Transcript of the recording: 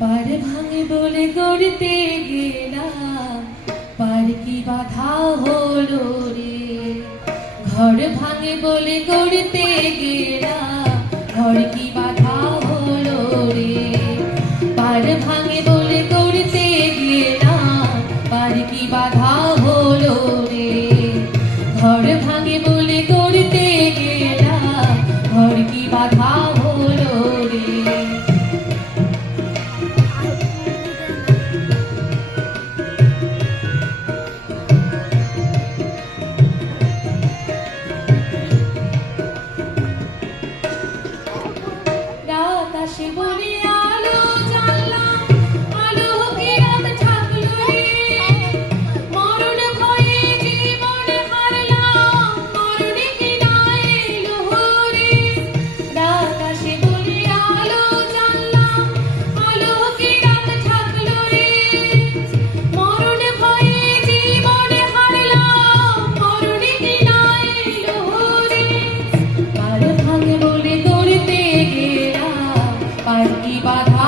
পার ভাঙে বলে গড়তে গেলাম, পার কি বাধা হলো রে। ঘর ভাঙে বলে গড়তে গেলাম, ঘর কি বাধা হলো রে। পার ভাঙে বলে গড়তে গেলাম, পার কি বাধা হলো রে। ঘর ভাঙে বলে গড়তে গেলাম, ঘর কি বাধা হলো রে। রাত আসে বলে আলো জ্বাললাম, আলো কি রাত থাকলো রে। মরণ ভয়ে জীবন হারলাম, মরণে কি না এলো রে। রাত আসে বলে আলো জ্বাললাম, আলো কি রাত থাকলো রে। মরণ ভয়ে জীবন হারলাম, মরণে কি না এলো রে। পার ভাঙে বলে গড়তে গেলাম, পার কি বাধা